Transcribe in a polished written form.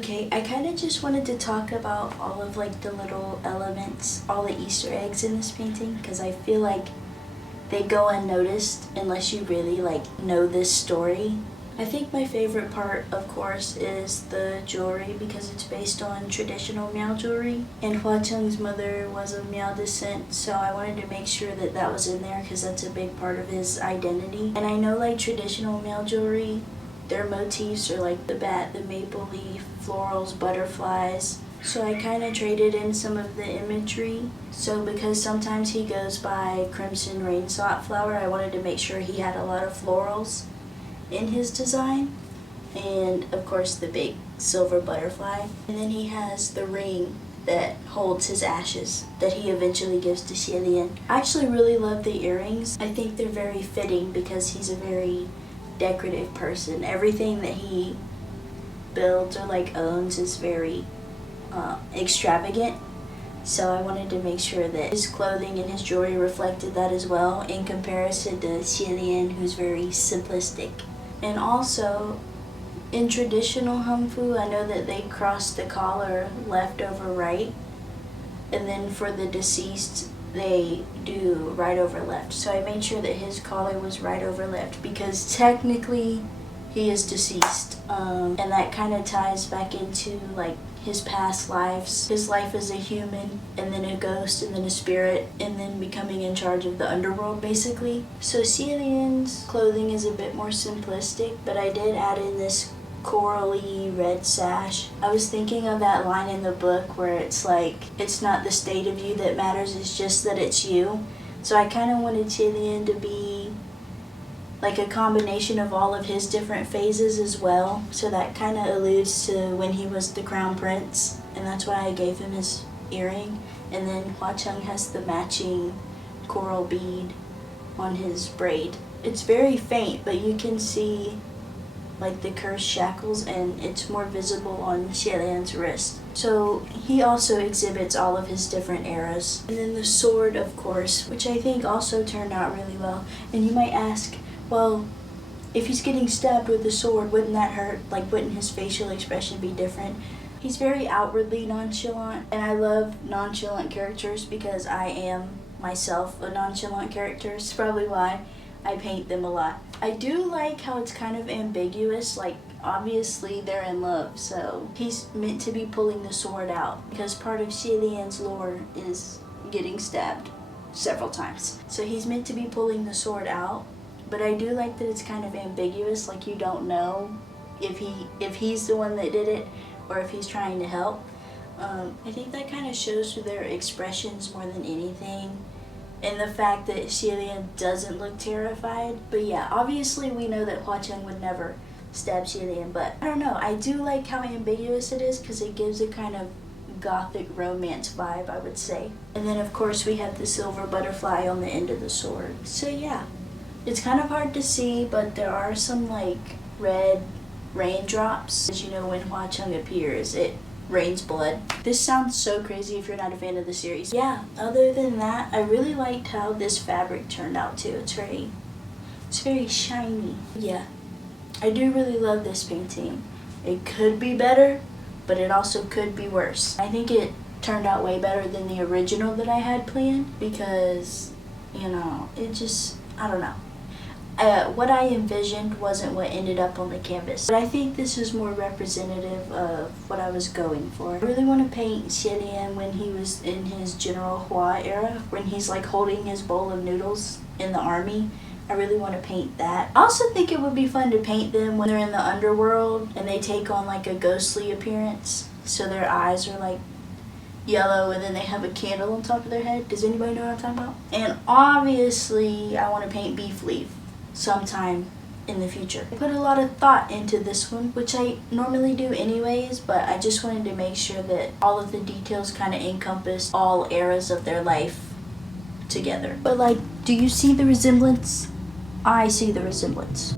Okay, I kind of just wanted to talk about all of like the little elements, all the Easter eggs in this painting, because I feel like they go unnoticed unless you really like know this story. I think my favorite part, of course, is the jewelry because it's based on traditional Miao jewelry. And Hua Cheng's mother was of Miao descent, so I wanted to make sure that that was in there because that's a big part of his identity. And I know like traditional Miao jewelry, their motifs are like the bat, the maple leaf, florals, butterflies. So I kind of traded in some of the imagery. So because sometimes he goes by Crimson Rain Sought Flower, I wanted to make sure he had a lot of florals in his design. And of course the big silver butterfly. And then he has the ring that holds his ashes that he eventually gives to Hualian. I actually really love the earrings. I think they're very fitting because he's a very decorative person. Everything that he builds or like owns is very extravagant, so I wanted to make sure that his clothing and his jewelry reflected that as well in comparison to Hualian, who's very simplistic. And also in traditional Hanfu, I know that they cross the collar left over right, and then for the deceased they do right over left. So I made sure that his collar was right over left because technically he is deceased, and that kind of ties back into like his past lives, his life as a human, and then a ghost, and then a spirit, and then becoming in charge of the underworld basically. So Hualian's clothing is a bit more simplistic, but I did add in this corally red sash. I was thinking of that line in the book where it's like, it's not the state of you that matters, it's just that it's you. So I kind of wanted Hualian to be like a combination of all of his different phases as well. So that kind of alludes to when he was the crown prince, and that's why I gave him his earring. And then Hua Cheng has the matching coral bead on his braid. It's very faint, but you can see like the cursed shackles, and it's more visible on Hualian's wrist. So he also exhibits all of his different eras. And then the sword, of course, which I think also turned out really well. And you might ask, well, if he's getting stabbed with the sword, wouldn't that hurt? Like, wouldn't his facial expression be different? He's very outwardly nonchalant, and I love nonchalant characters because I am myself a nonchalant character. It's probably why I paint them a lot. I do like how it's kind of ambiguous, like obviously they're in love, so he's meant to be pulling the sword out because part of Hualian's lore is getting stabbed several times. So he's meant to be pulling the sword out, but I do like that it's kind of ambiguous, like you don't know if he's the one that did it or if he's trying to help. I think that kind of shows through their expressions more than anything, and the fact that Hualian doesn't look terrified. But yeah, obviously we know that Hua Cheng would never stabs hualian, but I don't know. I do like how ambiguous it is because it gives a kind of gothic romance vibe, I would say. And then of course we have the silver butterfly on the end of the sword. So yeah, it's kind of hard to see, but there are some like red raindrops. As you know, when Hua-chung appears, it rains blood. This sounds so crazy if you're not a fan of the series. Yeah, other than that, I really liked how this fabric turned out too. It's very shiny. Yeah, I do really love this painting. It could be better, but it also could be worse. I think it turned out way better than the original that I had planned because, you know, it just, I don't know. What I envisioned wasn't what ended up on the canvas. But I think this is more representative of what I was going for. I really want to paint Hualian when he was in his General Hua era, when he's like holding his bowl of noodles in the army. I really want to paint that. I also think it would be fun to paint them when they're in the underworld and they take on like a ghostly appearance. So their eyes are like yellow and then they have a candle on top of their head. Does anybody know what I'm talking about? And obviously I want to paint Beef Leaf sometime in the future. I put a lot of thought into this one, which I normally do anyways, but I just wanted to make sure that all of the details kind of encompass all eras of their life together. But like, do you see the resemblance? I see the resemblance.